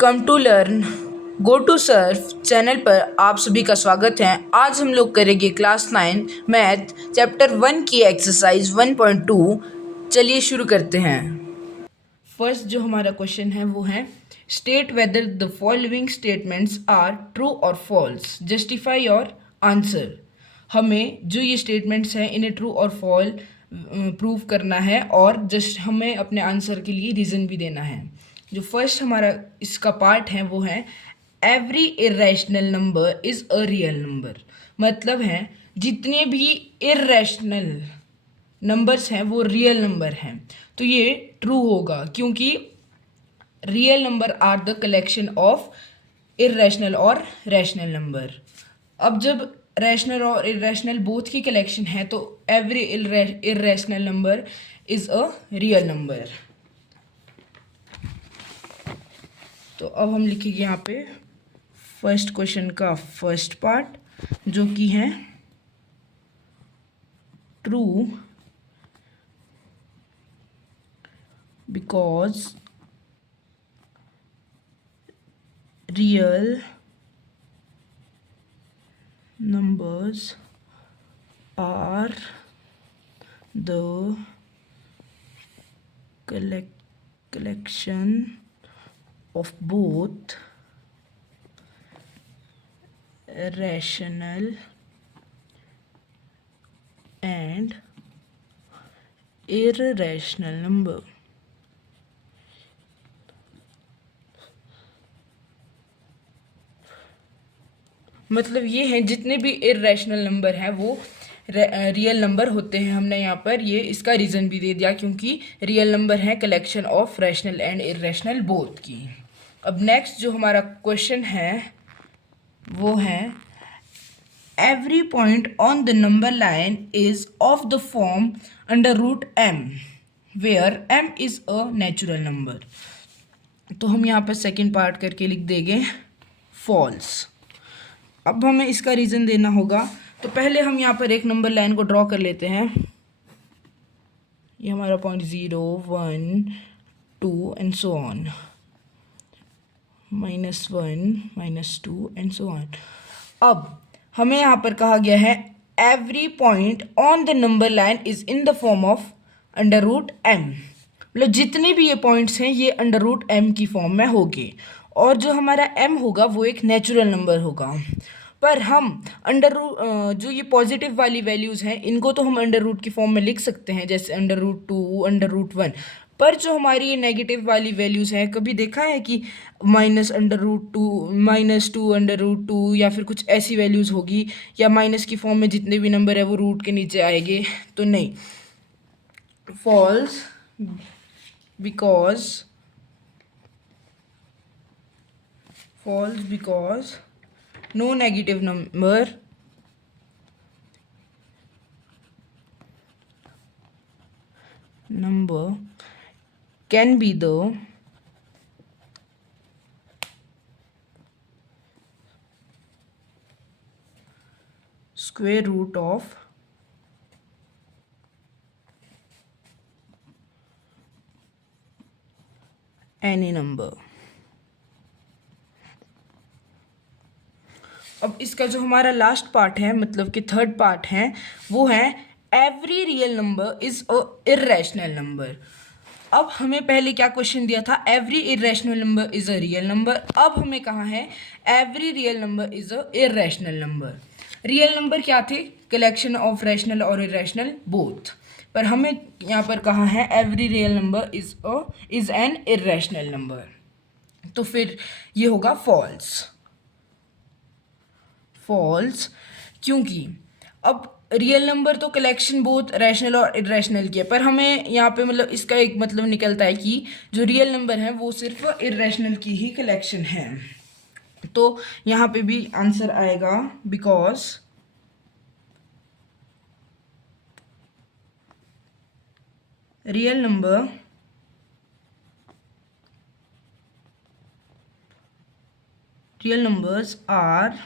Come to learn go to surf channel पर आप सभी का स्वागत है। आज हम लोग करेंगे क्लास 9 मैथ चैप्टर 1 की एक्सरसाइज 1.2। चलिए शुरू करते हैं। फर्स्ट जो हमारा क्वेश्चन है वो है state whether the following statements are true और फॉल्स, जस्टिफाई योर आंसर। हमें जो ये स्टेटमेंट्स हैं इन्हें ट्रू और फॉल प्रूव करना है और जस्ट हमें अपने आंसर के लिए रीज़न भी देना है। जो फर्स्ट हमारा इसका पार्ट है वो है every irrational number is a real number. मतलब है जितने भी इरेशनल नंबर्स हैं वो रियल नंबर हैं, तो ये ट्रू होगा क्योंकि real number are the collection of irrational और रैशनल नंबर। अब जब रैशनल और इरेशनल बोथ की कलेक्शन है तो every irrational number is a real number. तो अब हम लिखेंगे यहाँ पे फर्स्ट क्वेश्चन का फर्स्ट पार्ट जो कि है true because real numbers are the collection of both rational and irrational number। मतलब ये हैं जितने भी इरेशनल नंबर हैं वो रियल नंबर होते हैं। हमने यहाँ पर ये इसका रीज़न भी दे दिया क्योंकि रियल नंबर है collection of rational and irrational both की। अब नेक्स्ट जो हमारा क्वेश्चन है वो है every point on the number line is of the form under root m where m is a natural number. तो हम यहाँ पर सेकेंड पार्ट करके लिख देंगे फॉल्स। अब हमें इसका रीज़न देना होगा, तो पहले हम यहाँ पर एक नंबर लाइन को ड्रॉ कर लेते हैं। ये हमारा point 0 1 2 and so on, -1 -2 and so on. अब हमें यहाँ पर कहा गया है every point on the number line is in the form of under root m. मतलब जितने भी ये पॉइंट्स हैं ये अंडर रूट एम की फॉर्म में होंगे और जो हमारा एम होगा वो एक नेचुरल नंबर होगा। पर हम अंडर रूट जो ये पॉजिटिव वाली वैल्यूज़ हैं इनको तो हम अंडर रूट की फॉर्म में लिख सकते हैं, जैसे अंडर रूट 2 अंडर रूट 1। पर जो हमारी ये नेगेटिव वाली वैल्यूज़ हैं, कभी देखा है कि minus under root 2 -2 under root 2 या फिर कुछ ऐसी वैल्यूज़ होगी, या माइनस की फॉर्म में जितने भी नंबर है वो रूट के नीचे आएंगे? तो नहीं, false because no negative number can be the square root of any number। अब इसका जो हमारा लास्ट पार्ट है, मतलब कि थर्ड पार्ट है, वो है every real number is a irrational number. अब हमें पहले क्या क्वेश्चन दिया था, every irrational number is a real number. अब हमें कहा है every real number is a irrational number. Real number क्या थे? कलेक्शन ऑफ रैशनल और इरेशनल बोथ। पर हमें यहाँ पर कहा है every real number is an irrational number, तो फिर ये होगा फॉल्स क्योंकि अब रियल नंबर तो कलेक्शन बोथ रैशनल और इरेशनल की है, पर हमें यहाँ पे मतलब इसका एक मतलब निकलता है कि जो रियल नंबर है वो सिर्फ इरेशनल की ही कलेक्शन है। तो यहाँ पे भी आंसर आएगा because real numbers are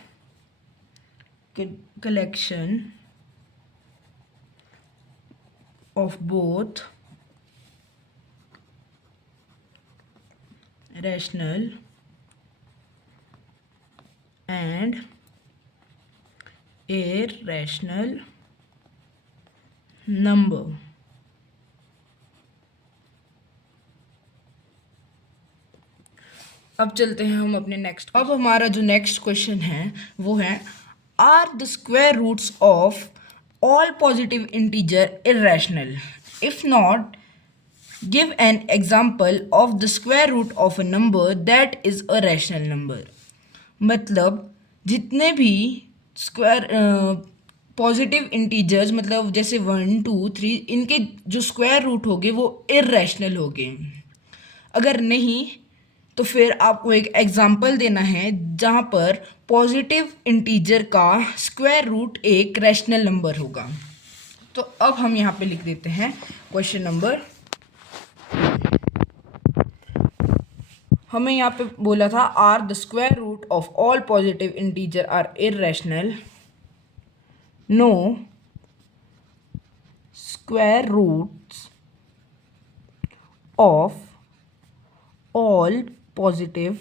collection of both rational and irrational number. अब चलते हैं हम अपने नेक्स्ट। अब हमारा जो नेक्स्ट क्वेश्चन है वो है, are the square roots of all positive integer irrational? If not, give an example of the square root of a number that is a rational number. मतलब जितने भी स्क्वायर पॉजिटिव इंटीजर्स, मतलब जैसे 1 2 3, इनके जो स्क्वायर रूट होंगे वो irrational होंगे। अगर नहीं तो फिर आपको एक एग्जाम्पल देना है जहाँ पर पॉजिटिव इंटीजर का स्क्वायर रूट एक रैशनल नंबर होगा। तो अब हम यहाँ पे लिख देते हैं क्वेश्चन नंबर। हमें यहाँ पे बोला था, are the square root of all positive integer are irrational, no square roots of all positive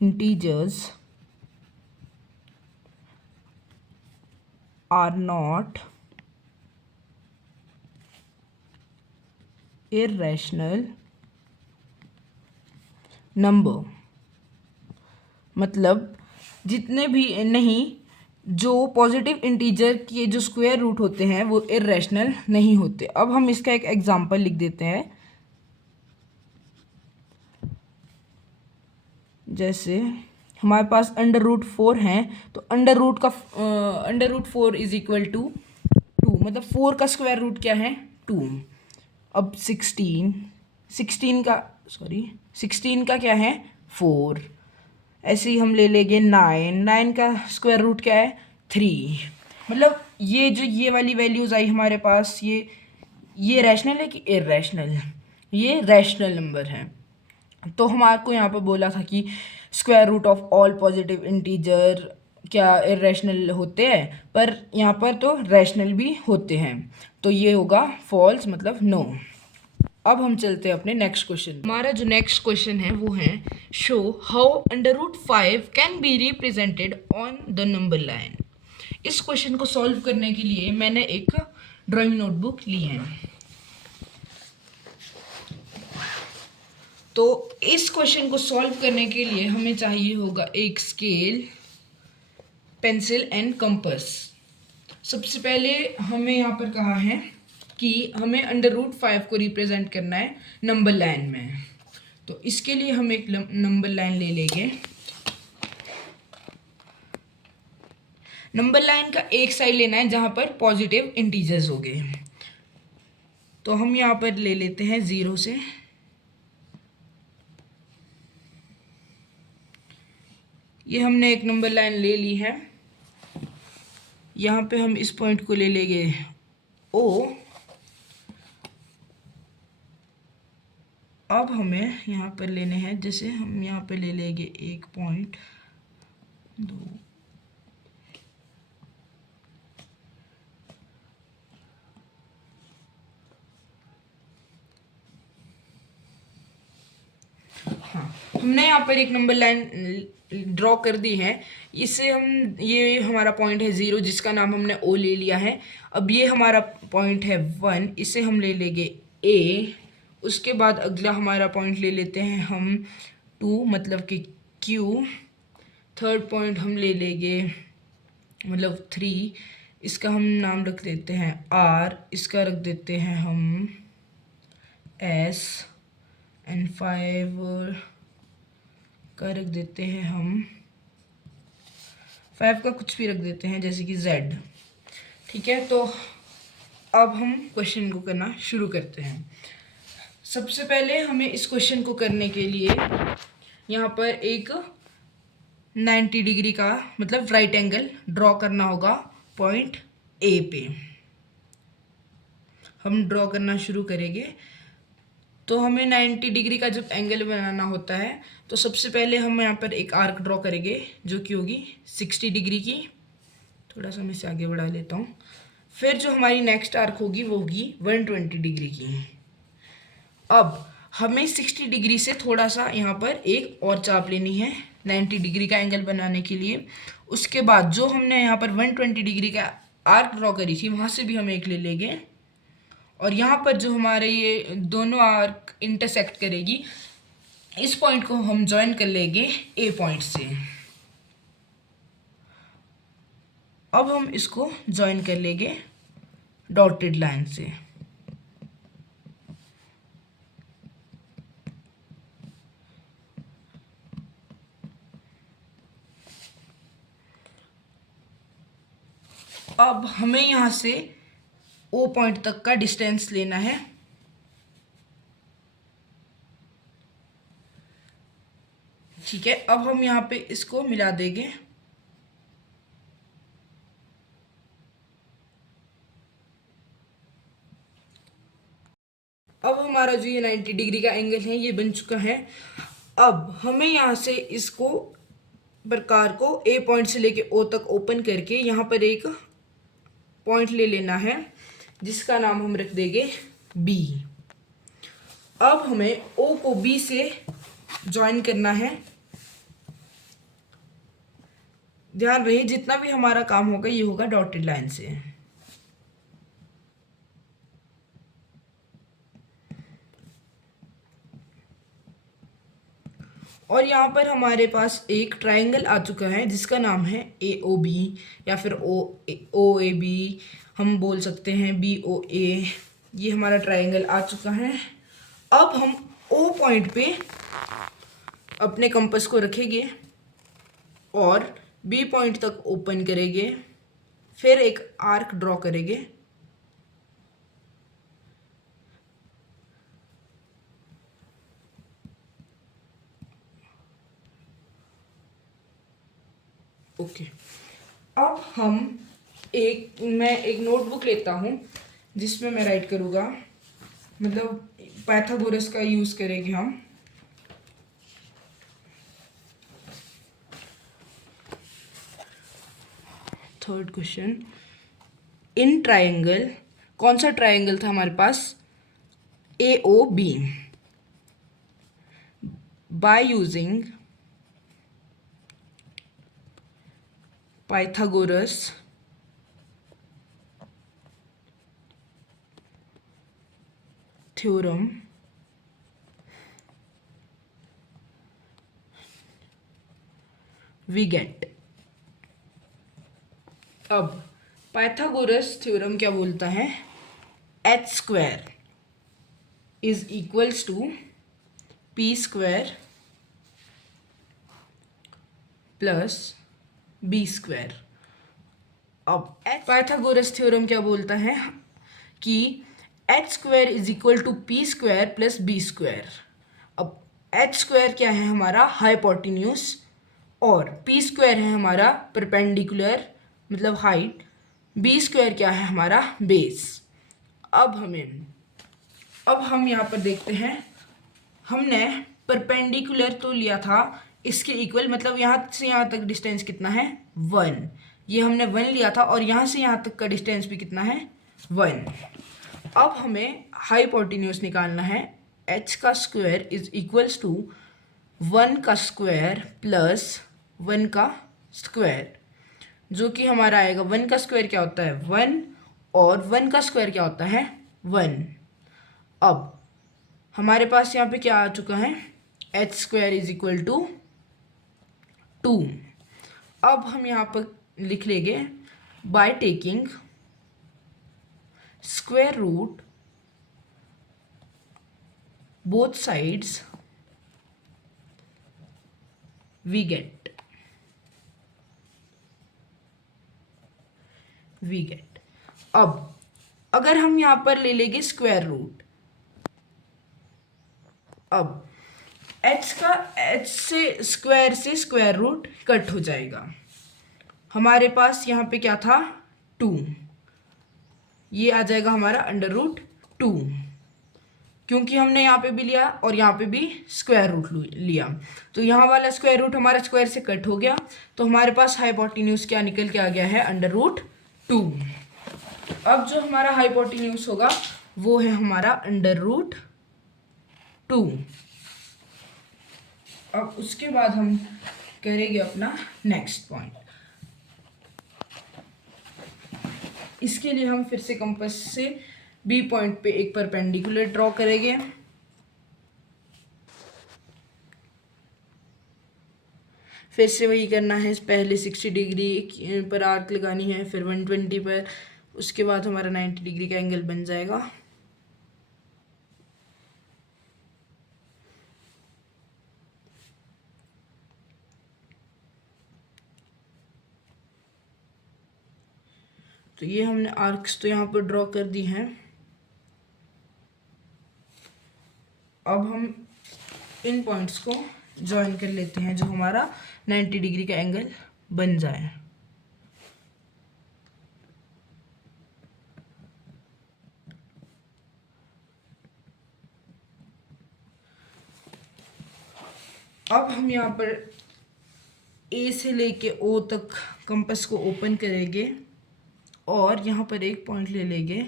integers are not irrational number। मतलब जितने भी नहीं, जो पॉजिटिव इंटीजर के जो स्क्वायर रूट होते हैं वो इरेशनल नहीं होते। अब हम इसका एक एग्जांपल लिख देते हैं। जैसे हमारे पास √4 हैं, तो √4 इज इक्वल टू 2, मतलब 4 का स्क्वायर रूट क्या है? 2। अब 16 का क्या है? 4। ऐसे ही हम ले लेंगे 9 का स्क्वायर रूट क्या है? 3। मतलब ये वाली वैल्यूज़ आई हमारे पास, ये रैशनल है कि इरेशनल? ये रैशनल नंबर है। तो हमारे को यहाँ पर बोला था कि square root of all positive integer क्या इरेशनल होते हैं, पर यहाँ पर तो रैशनल भी होते हैं। तो ये होगा फॉल्स, मतलब नो। अब हम चलते हैं अपने नेक्स्ट क्वेश्चन। हमारा जो नेक्स्ट क्वेश्चन है वो है, show how √5 can be represented on the number line. इस क्वेश्चन को सॉल्व करने के लिए मैंने एक ड्राइंग नोटबुक ली है। तो इस क्वेश्चन को सॉल्व करने के लिए हमें चाहिए होगा एक स्केल, पेंसिल एंड कंपास। सबसे पहले हमें यहाँ पर कहा है कि हमें √5 को रिप्रेजेंट करना है नंबर लाइन में। तो इसके लिए हम एक नंबर लाइन ले लेंगे। नंबर लाइन का एक साइड लेना है जहाँ पर पॉजिटिव इंटीजर्स हो गए। तो हम यहाँ पर ले लेते हैं 0 से। ये हमने एक नंबर लाइन ले ली है। यहाँ पे हम इस पॉइंट को ले लेंगे O। अब हमें यहाँ पर लेने हैं, जैसे हम यहाँ पे ले लेंगे 1.2। हाँ, हमने यहाँ पर एक नंबर लाइन ड्रॉ कर दी है। इससे ये हमारा पॉइंट है 0, जिसका नाम हमने O ले लिया है। अब ये हमारा पॉइंट है 1, इसे हम ले लेंगे A। उसके बाद अगला हमारा पॉइंट ले लेते हैं हम 2, मतलब कि Q। थर्ड पॉइंट हम ले लेंगे, मतलब 3, इसका हम नाम रख देते हैं R। इसका रख देते हैं हम S। एंड 5 का रख देते हैं हम 5 का कुछ भी रख देते हैं, जैसे कि Z। ठीक है, तो अब हम क्वेश्चन को करना शुरू करते हैं। सबसे पहले हमें इस क्वेश्चन को करने के लिए यहाँ पर एक 90 डिग्री का, मतलब राइट एंगल ड्रॉ करना होगा पॉइंट A पे। हम ड्रॉ करना शुरू करेंगे। तो हमें 90 डिग्री का जब एंगल बनाना होता है, तो सबसे पहले हम यहाँ पर एक आर्क ड्रॉ करेंगे जो कि होगी 60 डिग्री की। थोड़ा सा मैं इसे आगे बढ़ा लेता हूँ। फिर जो हमारी नेक्स्ट आर्क होगी वो होगी 120 डिग्री की। अब हमें 60 डिग्री से थोड़ा सा यहाँ पर एक और चाप लेनी है 90 डिग्री का एंगल बनाने के लिए। उसके बाद जो हमने यहाँ पर 120 डिग्री का आर्क ड्रॉ करी थी वहाँ से भी हम एक ले लेंगे, और यहाँ पर जो हमारे ये दोनों आर्क इंटरसेक्ट करेगी इस पॉइंट को हम ज्वाइन कर लेंगे ए पॉइंट से। अब हम इसको ज्वाइन कर लेंगे डॉटेड लाइन से। अब हमें यहाँ से ओ पॉइंट तक का डिस्टेंस लेना है। ठीक है, अब हम यहाँ पे इसको मिला देंगे। अब हमारा जो ये 90 डिग्री का एंगल है ये बन चुका है। अब हमें यहाँ से इसको प्रकार को ए पॉइंट से लेके ओ तक ओपन करके यहाँ पर एक पॉइंट ले लेना है जिसका नाम हम रख देंगे बी। अब हमें ओ को बी से ज्वाइन करना है। ध्यान रहे जितना भी हमारा काम होगा ये होगा डॉटेड लाइन से। और यहाँ पर हमारे पास एक ट्रायंगल आ चुका है जिसका नाम है ए ओ बी, या फिर ओ ए बी हम बोल सकते हैं, बी ओ ए। ये हमारा ट्रायंगल आ चुका है। अब हम ओ पॉइंट पे अपने कंपास को रखेंगे और बी पॉइंट तक ओपन करेंगे, फिर एक आर्क ड्रॉ करेंगे। ओके, अब मैं एक नोटबुक लेता हूँ जिसमें मैं राइट करूँगा, मतलब पाइथागोरस का यूज़ करेंगे हम। थर्ड क्वेश्चन, इन ट्रायंगल, कौन सा ट्रायंगल था हमारे पास, A O B, by using Pythagoras theorem we get. अब पाइथागोरस थ्योरम क्या बोलता है, H square is equals to P square plus B square. अब पाइथागोरस थ्योरम क्या बोलता है कि H square is equal to P square plus B square. अब एच स्क्वायर क्या है, हमारा हाइपोटेन्यूज, और पी स्क्वायर है हमारा परपेंडिकुलर मतलब हाइट, बी स्क्वायर क्या है हमारा बेस। अब हम यहाँ पर देखते हैं, हमने परपेंडिकुलर तो लिया था इसके इक्वल, मतलब यहाँ से यहाँ तक डिस्टेंस कितना है 1, ये हमने 1 लिया था, और यहाँ से यहाँ तक का डिस्टेंस भी कितना है 1। अब हमें हाइपोटेन्यूज निकालना है, h का स्क्वायर इज इक्वल्स टू 1 का स्क्वायर प्लस 1 का स्क्वायर, जो कि हमारा आएगा 1 का स्क्वायर क्या होता है 1, और 1 का स्क्वायर क्या होता है 1। अब हमारे पास यहाँ पे क्या आ चुका है, H square is equal to 2। अब हम यहाँ पर लिख लेंगे by taking square root both sides we get. अब अगर हम यहाँ पर ले लेंगे स्क्वायर रूट, अब h से स्क्वायर रूट कट हो जाएगा। हमारे पास यहाँ पे क्या था 2, ये आ जाएगा हमारा अंडर रूट 2, क्योंकि हमने यहाँ पे भी लिया और यहाँ पे भी स्क्वायर रूट लिया, तो यहाँ वाला स्क्वायर रूट हमारा स्क्वायर से कट हो गया, तो हमारे पास हाइपोटेन्यूज क्या निकल के आ गया है अंडर रूट 2। अब जो हमारा हाइपोटेन्यूज होगा वो है हमारा अंडर रूट 2। अब उसके बाद हम करेंगे अपना नेक्स्ट पॉइंट। इसके लिए हम फिर से कंपास से बी पॉइंट पे एक परपेंडिकुलर ड्रॉ करेंगे। फिर से वही करना है, पहले 60 डिग्री पर आर्क लगानी है, फिर 120 पर, उसके बाद हमारा 90 डिग्री का एंगल बन जाएगा। तो ये हमने आर्क्स तो यहाँ पर ड्रॉ कर दी हैं। अब हम इन पॉइंट्स को ज्वाइन कर लेते हैं जो हमारा 90 डिग्री का एंगल बन जाए। अब हम यहाँ पर ए से लेके ओ तक कंपास को ओपन करेंगे और यहाँ पर एक पॉइंट ले लेंगे।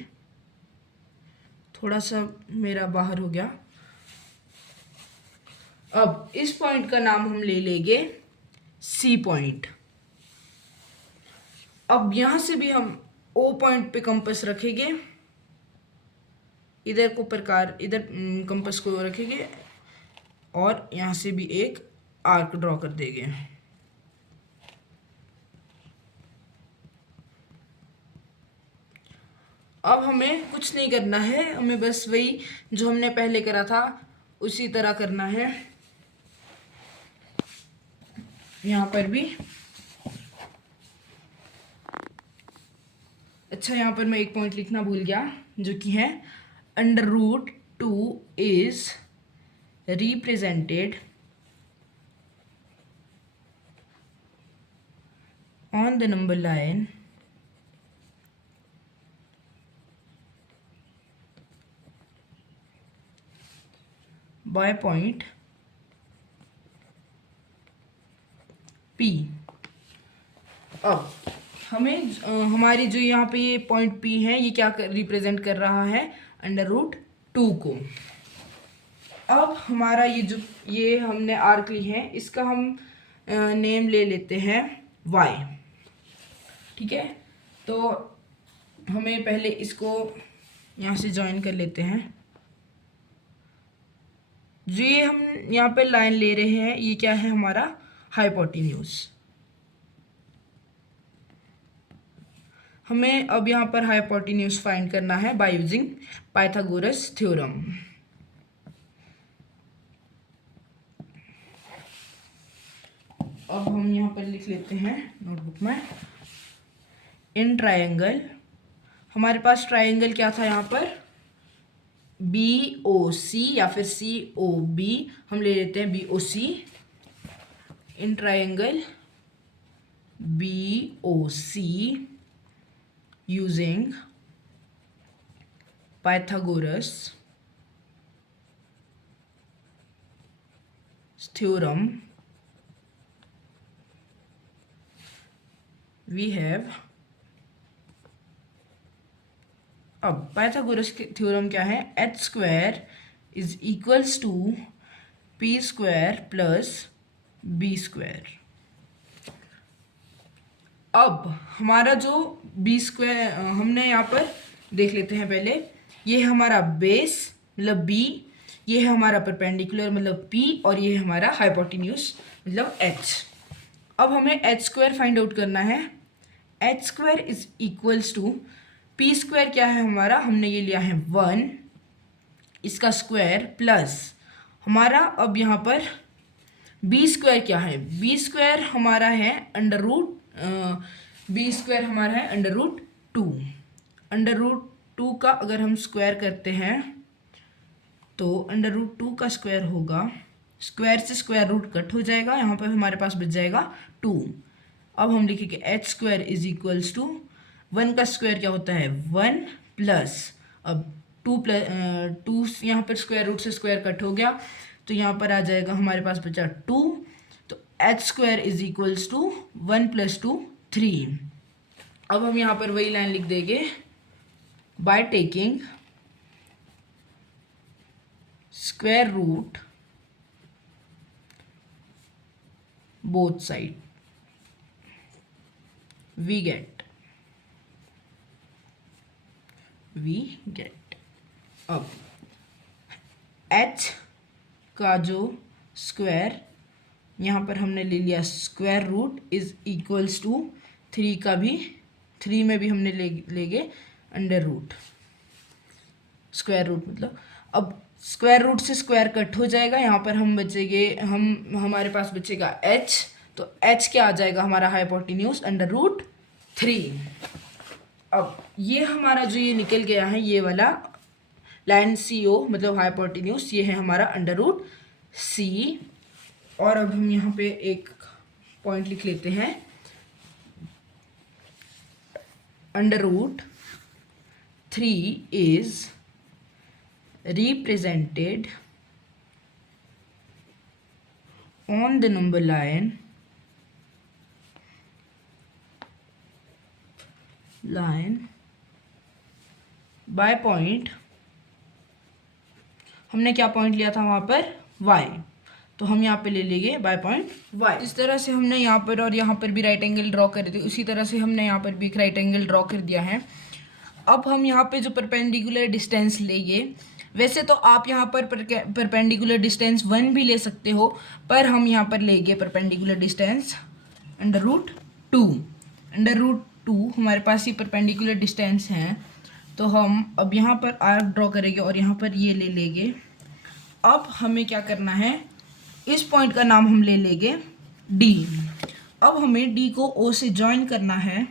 थोड़ा सा मेरा बाहर हो गया। अब इस पॉइंट का नाम हम ले लेंगे सी पॉइंट। अब यहाँ से भी हम ओ पॉइंट पे कंपास रखेंगे, इधर कंपास को रखेंगे और यहाँ से भी एक आर्क ड्रॉ कर देंगे। अब हमें कुछ नहीं करना है, हमें बस वही जो हमने पहले करा था उसी तरह करना है। यहाँ पर भी अच्छा, यहाँ पर मैं एक पॉइंट लिखना भूल गया जो कि है √2 is represented on the number line by point P। अब हमें हमारी जो यहाँ पे ये पॉइंट P है ये क्या रिप्रेजेंट कर रहा है, √2 को। अब हमारा ये हमने आर्क ली है, इसका हम नेम ले लेते हैं y। ठीक है, तो हमें पहले इसको यहाँ से ज्वाइन कर लेते हैं। जो ये हम यहाँ पे लाइन ले रहे हैं ये क्या है, हमारा हाइपोटेन्यूज। हमें अब यहाँ पर हाइपोटेन्यूज फाइंड करना है बाय यूजिंग पाइथागोरस थ्योरम। अब हम यहाँ पर लिख लेते हैं नोटबुक में, इन ट्रायंगल, हमारे पास ट्रायंगल क्या था यहाँ पर, BOC या फिर COB, हम ले लेते हैं BOC। In triangle BOC using Pythagoras theorem we have। अब पाइथागोरस थ्योरम क्या है, h² is equals to p² plus b²। अब हमारा जो b² हमने यहाँ पर देख लेते हैं पहले, ये हमारा बेस मतलब b, ये है हमारा परपेंडिकुलर मतलब p, और ये है हमारा हाइपोटेन्यूज मतलब h। अब हमें h² फाइंड आउट करना है। h² is equals to p² क्या है हमारा, हमने ये लिया है 1, इसका स्क्वायर प्लस हमारा अब यहाँ पर b² क्या है, b² हमारा है b² हमारा है √2। √2 का अगर हम स्क्वायर करते हैं तो √2 का स्क्वायर होगा, स्क्वायर से स्क्वायर रूट कट हो जाएगा, यहाँ पर हमारे पास बच जाएगा 2। अब हम लिखेंगे h² इज इक्वल्स टू 1 का स्क्वायर क्या होता है 1 प्लस, अब 2 यहाँ पर स्क्वायर रूट से स्क्वायर कट हो गया तो यहाँ पर आ जाएगा हमारे पास बचा 2, तो h² इज इक्वल्स टू 1 + 2 3। अब हम यहाँ पर वही लाइन लिख देंगे, by taking square root both side, we get अब h का जो स्क्वायर यहाँ पर हमने ले लिया square root is equals to 3 का भी 3 में भी हमने लेंगे अंडर रूट स्क्वायर रूट मतलब अब स्क्वायर रूट से स्क्वायर कट हो जाएगा, यहाँ पर हम बचेंगे हमारे पास बचेगा h, तो h क्या आ जाएगा हमारा हाइपोटेन्यूज अंडर रूट 3। अब ये हमारा जो ये निकल गया है ये वाला लाइन CO मतलब हाइपोटेन्यूज, ये है हमारा अंडर रूट C। और अब हम यहाँ पे एक पॉइंट लिख लेते हैं, under root 3 is represented on the number line by point, हमने क्या पॉइंट लिया था वहाँ पर y, तो हम यहाँ पे ले लेंगे बाय पॉइंट y। इस तरह से हमने यहाँ पर और यहाँ पर भी राइट एंगल ड्रॉ कर दिया, उसी तरह से हमने यहाँ पर भी एक राइट एंगल ड्रॉ कर दिया है। अब हम यहाँ पे जो परपेंडिकुलर डिस्टेंस लेंगे, वैसे तो आप यहाँ पर परपेंडिकुलर डिस्टेंस 1 भी ले सकते हो, पर हम यहाँ पर लेंगे perpendicular distance under root 2। Under root 2 हमारे पास ये परपेंडिकुलर डिस्टेंस हैं, तो हम अब यहाँ पर आर्क ड्रॉ करेंगे और यहाँ पर ये ले लेंगे। अब हमें क्या करना है, इस पॉइंट का नाम हम ले लेंगे D। अब हमें D को O से ज्वाइन करना है।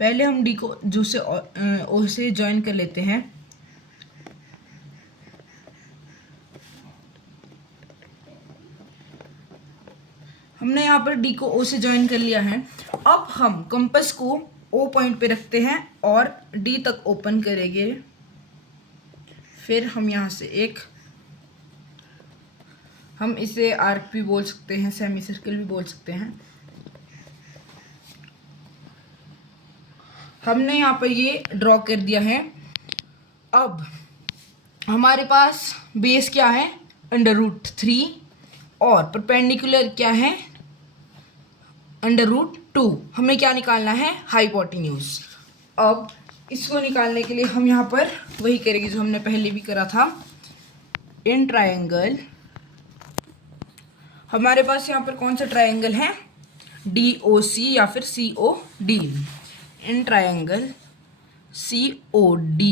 पहले हम D को जो से O से ज्वाइन कर लेते हैं। हमने यहाँ पर D को O से ज्वाइन कर लिया है। अब हम कंपास को O पॉइंट पे रखते हैं और D तक ओपन करेंगे। फिर हम यहाँ से एक, हम इसे आर्क भी बोल सकते हैं, सेमी सर्कल भी बोल सकते हैं। हमने यहाँ पर ये ड्रॉ कर दिया है। अब हमारे पास बेस क्या है अंडर रूट 3 और परपेंडिकुलर क्या है अंडर रूट 2। हमें क्या निकालना है हाइपोटेन्यूज। अब इसको निकालने के लिए हम यहाँ पर वही करेंगे जो हमने पहले भी करा था। इन ट्रायंगल हमारे पास यहाँ पर कौन सा ट्रायंगल है, DOC या फिर COD। In triangle COD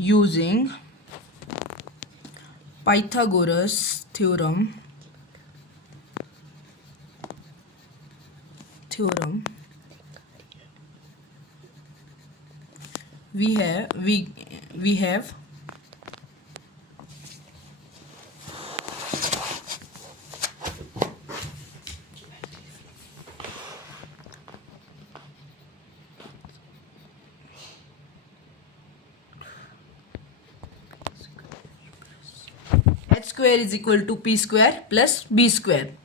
using Pythagoras theorem we have h square is equal to p square plus b square.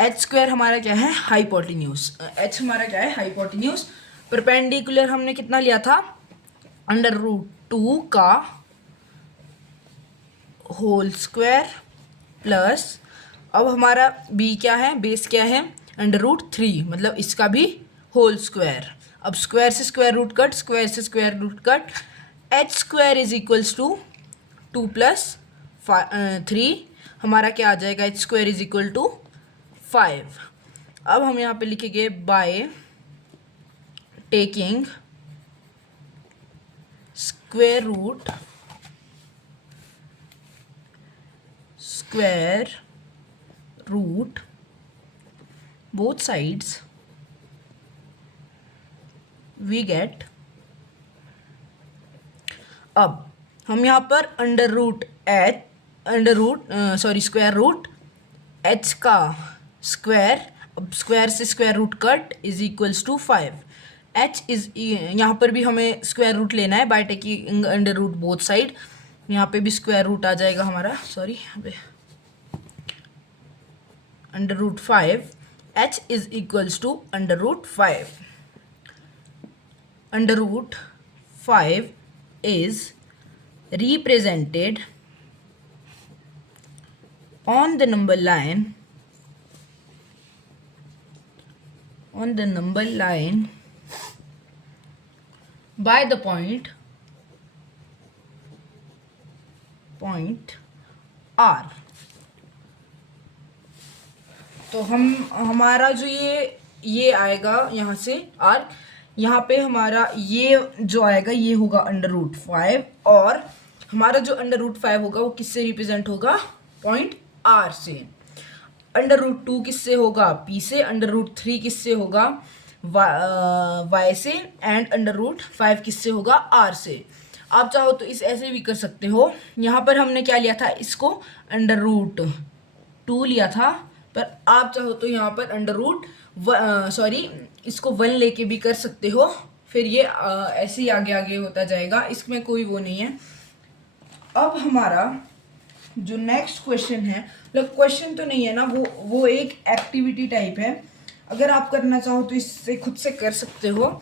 h square हमारा क्या है हाइपोटेन्यूज, h हमारा क्या है हाइपोटेन्यूज। परपेंडिकुलर हमने कितना लिया था अंडर रूट 2 का होल स्क्वायर प्लस, अब हमारा b क्या है, बेस क्या है अंडर रूट 3, मतलब इसका भी होल स्क्वायर। अब स्क्वायर से स्क्वायर रूट कट, स्क्वायर से square root cut, h square is equals to 2 plus 3, हमारा क्या आ जाएगा h square is equal to 5। अब हम यहाँ पे लिखेंगे by taking square root both sides we get. अब हम यहाँ पर स्क्वायर रूट h का स्क्वायर, अब स्क्वायर से square root cut is equals to 5। h is, यहाँ पर भी हमें स्क्वायर रूट लेना है by taking under root both side. यहाँ पे भी स्क्वायर रूट आ जाएगा हमारा, यहाँ पे under root 5, h is equals to under root 5। Under root 5 is represented on the number line by the point R। तो हमारा जो ये आएगा यहाँ से R, यहाँ पे हमारा ये जो आएगा ये होगा √5, और हमारा जो √5 होगा वो किससे रिप्रेजेंट होगा? पॉइंट R से। √2 किससे होगा? P से। √3 किससे होगा? Y से। एंड √5 किससे होगा? R से। आप चाहो तो इस ऐसे भी कर सकते हो। यहाँ पर हमने क्या लिया था? इसको √2 लिया था, पर आप चाहो तो यहाँ पर इसको 1 लेके भी कर सकते हो। फिर ये ऐसे ही आगे आगे होता जाएगा, इसमें कोई वो नहीं है। अब हमारा जो नेक्स्ट क्वेश्चन है, मतलब क्वेश्चन तो नहीं है ना, वो एक एक्टिविटी टाइप है। अगर आप करना चाहो तो इससे खुद से कर सकते हो।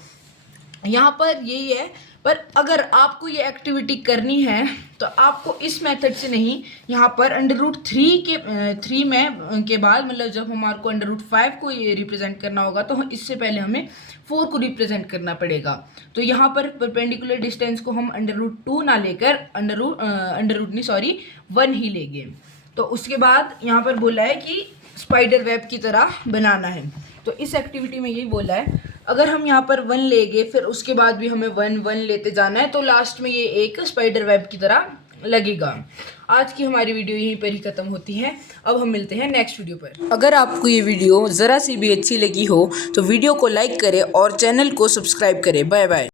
यहाँ पर यही है, पर अगर आपको ये एक्टिविटी करनी है तो आपको इस मेथड से नहीं, यहाँ पर √3 में के बाद, मतलब जब हमारे को √5 को ये रिप्रेजेंट करना होगा तो इससे पहले हमें 4 को रिप्रेजेंट करना पड़ेगा। तो यहाँ पर परपेंडिकुलर डिस्टेंस को हम √2 ना लेकर 1 ही लेंगे। तो उसके बाद यहाँ पर बोला है कि स्पाइडर वेब की तरह बनाना है। तो इस एक्टिविटी में यही बोला है, अगर हम यहाँ पर 1 लेंगे फिर उसके बाद भी हमें 1 लेते जाना है, तो लास्ट में ये एक स्पाइडर वेब की तरह लगेगा। आज की हमारी वीडियो यहीं पर ही ख़त्म होती है। अब हम मिलते हैं नेक्स्ट वीडियो पर। अगर आपको ये वीडियो ज़रा सी भी अच्छी लगी हो तो वीडियो को लाइक करें और चैनल को सब्सक्राइब करें। Bye bye.